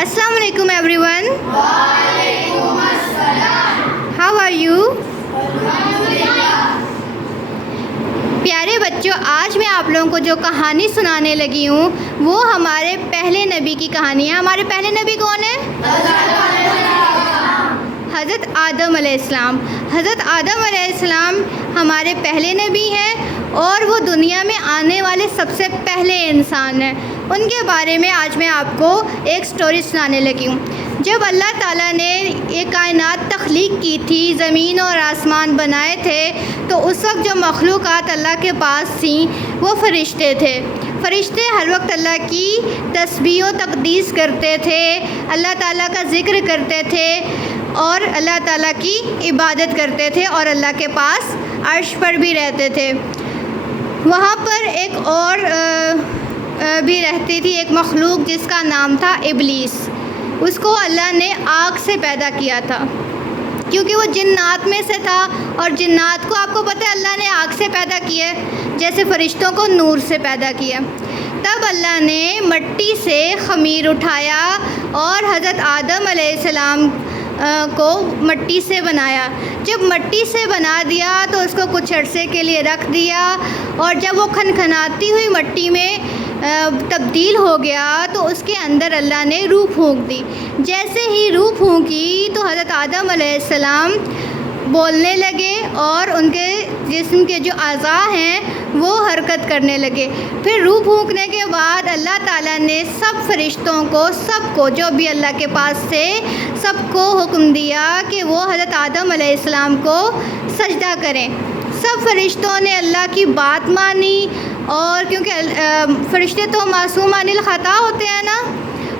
السلام علیکم everyone. How are you? پیارے بچوں، آج میں آپ لوگوں کو جو کہانی سنانے لگی ہوں وہ ہمارے پہلے نبی کی کہانی ہے. ہمارے پہلے نبی کون ہیں؟ حضرت آدم علیہ السلام. حضرت آدم علیہ السلام ہمارے پہلے نبی ہیں اور وہ دنیا میں آنے والے سب سے پہلے انسان ہیں. ان کے بارے میں آج میں آپ کو ایک سٹوری سنانے لگی ہوں. جب اللہ تعالیٰ نے یہ کائنات تخلیق کی تھی، زمین اور آسمان بنائے تھے، تو اس وقت جو مخلوقات اللہ کے پاس تھیں وہ فرشتے تھے. فرشتے ہر وقت اللہ کی تسبیح و تقدیس کرتے تھے، اللہ تعالیٰ کا ذکر کرتے تھے اور اللہ تعالیٰ کی عبادت کرتے تھے اور اللہ کے پاس عرش پر بھی رہتے تھے. وہاں پر ایک اور بھی رہتی تھی، ایک مخلوق جس کا نام تھا ابلیس. اس کو اللہ نے آگ سے پیدا کیا تھا کیونکہ وہ جنات میں سے تھا، اور جنات کو آپ کو پتہ ہے اللہ نے آگ سے پیدا کیا ہے، جیسے فرشتوں کو نور سے پیدا کیا. تب اللہ نے مٹی سے خمیر اٹھایا اور حضرت آدم علیہ السلام کو مٹی سے بنایا. جب مٹی سے بنا دیا تو اس کو کچھ عرصے کے لیے رکھ دیا، اور جب وہ کھنکھناتی ہوئی مٹی میں تبدیل ہو گیا تو اس کے اندر اللہ نے روح پھونک دی. جیسے ہی روح پھونکی تو حضرت آدم علیہ السلام بولنے لگے اور ان کے جسم کے جو اعضاء ہیں وہ حرکت کرنے لگے. پھر روح پھونکنے کے بعد اللہ تعالیٰ نے سب فرشتوں کو، سب کو جو بھی اللہ کے پاس تھے، سب کو حکم دیا کہ وہ حضرت آدم علیہ السلام کو سجدہ کریں. سب فرشتوں نے اللہ کی بات مانی، اور کیونکہ فرشتے تو معصوم عن الخطا ہوتے ہیں نا،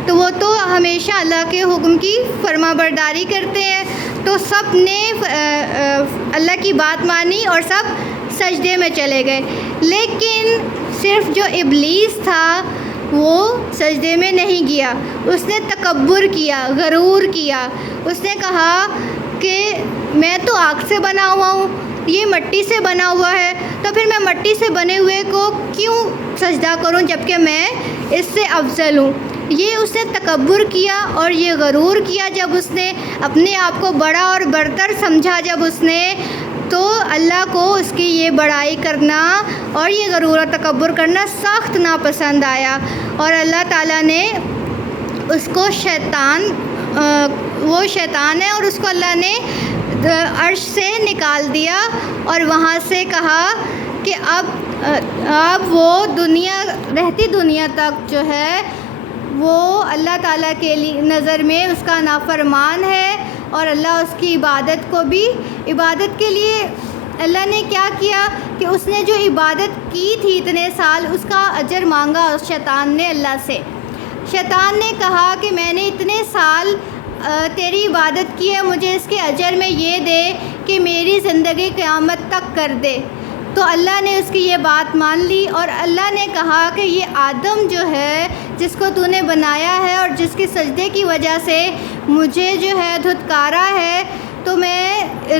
تو وہ تو ہمیشہ اللہ کے حکم کی فرما برداری کرتے ہیں. تو سب نے اللہ کی بات مانی اور سب سجدے میں چلے گئے. لیکن صرف جو ابلیس تھا وہ سجدے میں نہیں گیا. اس نے تکبر کیا، غرور کیا. اس نے کہا کہ میں تو آگ سے بنا ہوا ہوں، یہ مٹی سے بنا ہوا ہے، تو پھر میں مٹی سے بنے ہوئے کو کیوں سجدہ کروں جبکہ میں اس سے افضل ہوں. یہ اس نے تکبر کیا اور یہ غرور کیا. جب اس نے اپنے آپ کو بڑا اور برتر سمجھا، جب اس نے، تو اللہ کو اس کی یہ بڑائی کرنا اور یہ غرور اور تکبر کرنا سخت ناپسند آیا، اور اللہ تعالیٰ نے اس کو وہ شیطان ہے، اور اس کو اللہ نے عرش سے نکال دیا اور وہاں سے کہا کہ اب وہ رہتی دنیا تک جو ہے وہ اللہ تعالیٰ کے نظر میں اس کا نافرمان ہے، اور اللہ اس کی عبادت کو بھی، عبادت کے لیے اللہ نے کیا کیا کہ اس نے جو عبادت کی تھی اتنے سال، اس کا اجر مانگا اس شیطان نے اللہ سے. شیطان نے کہا کہ میں نے اتنے سال تیری عبادت کی ہے، مجھے اس کے اجر میں یہ دے کہ میری زندگی قیامت تک کر دے. تو اللہ نے اس کی یہ بات مان لی، اور اللہ نے کہا کہ یہ آدم جو ہے جس کو تو نے بنایا ہے اور جس کے سجدے کی وجہ سے مجھے جو ہے دھتکارا ہے، تو میں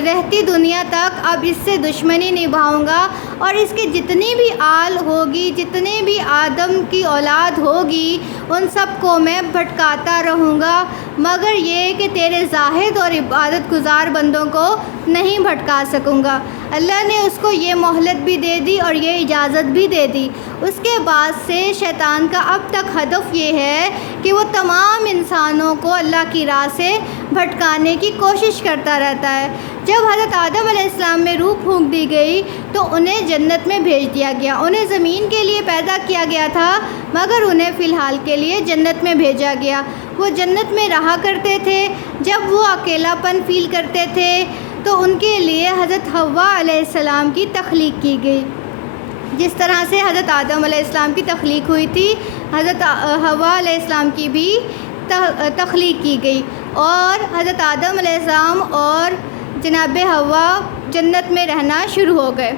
رہتی دنیا تک اب اس سے دشمنی نبھاؤں گا، اور اس کی جتنی بھی آل ہوگی، جتنے بھی آدم کی اولاد ہوگی، ان سب کو میں بھٹکاتا رہوں گا، مگر یہ کہ تیرے زاہد اور عبادت گزار بندوں کو نہیں بھٹکا سکوں گا. اللہ نے اس کو یہ مہلت بھی دے دی اور یہ اجازت بھی دے دی. اس کے بعد سے شیطان کا اب تک ہدف یہ ہے کہ وہ تمام انسانوں کو اللہ کی راہ سے بھٹکانے کی کوشش کرتا رہتا ہے. جب حضرت آدم علیہ السلام میں روح پھونک دی گئی تو انہیں جنت میں بھیج دیا گیا. انہیں زمین کے لیے پیدا کیا گیا تھا، مگر انہیں فی الحال کے لیے جنت میں بھیجا گیا. وہ جنت میں رہا کرتے تھے. جب وہ اکیلا پن فیل کرتے تھے تو ان کے لیے حضرت حوا علیہ السلام کی تخلیق کی گئی. جس طرح سے حضرت آدم علیہ السلام کی تخلیق ہوئی تھی، حضرت حوا علیہ السلام کی بھی تخلیق کی گئی، اور حضرت آدم علیہ السلام اور جناب حوا جنت میں رہنا شروع ہو گئے.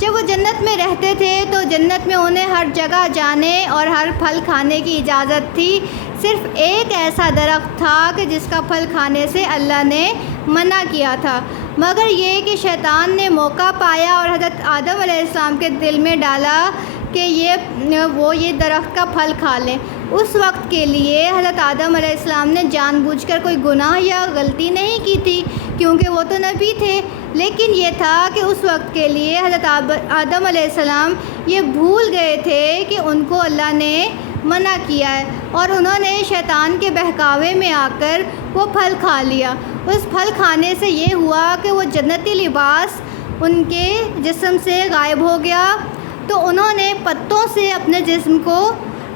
جب وہ جنت میں رہتے تھے تو جنت میں انہیں ہر جگہ جانے اور ہر پھل کھانے کی اجازت تھی. صرف ایک ایسا درخت تھا کہ جس کا پھل کھانے سے اللہ نے منع کیا تھا، مگر یہ کہ شیطان نے موقع پایا اور حضرت آدم علیہ السلام کے دل میں ڈالا کہ یہ درخت کا پھل کھا لیں. اس وقت کے لیے حضرت آدم علیہ السلام نے جان بوجھ کر کوئی گناہ یا غلطی نہیں کی تھی، کیونکہ وہ تو نبی تھے، لیکن یہ تھا کہ اس وقت کے لیے حضرت آدم علیہ السلام یہ بھول گئے تھے کہ ان کو اللہ نے منع کیا ہے، اور انہوں نے شیطان کے بہکاوے میں آ کر وہ پھل کھا لیا۔ اس پھل کھانے سے یہ ہوا کہ وہ جنتی لباس ان کے جسم سے غائب ہو گیا، تو انہوں نے پتوں سے اپنے جسم کو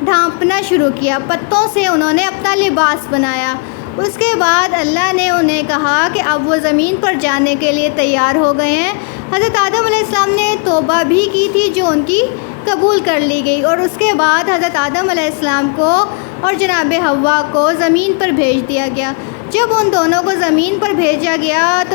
ڈھانپنا شروع کیا، پتوں سے انہوں نے اپنا لباس بنایا۔ اس کے بعد اللہ نے انہیں کہا کہ اب وہ زمین پر جانے کے لیے تیار ہو گئے ہیں۔ حضرت آدم علیہ السلام نے توبہ بھی کی تھی جو ان کی قبول کر لی گئی، اور اس کے بعد حضرت آدم علیہ السلام کو اور جناب حوا کو زمین پر بھیج دیا گیا۔ جب ان دونوں کو زمین پر بھیجا گیا تو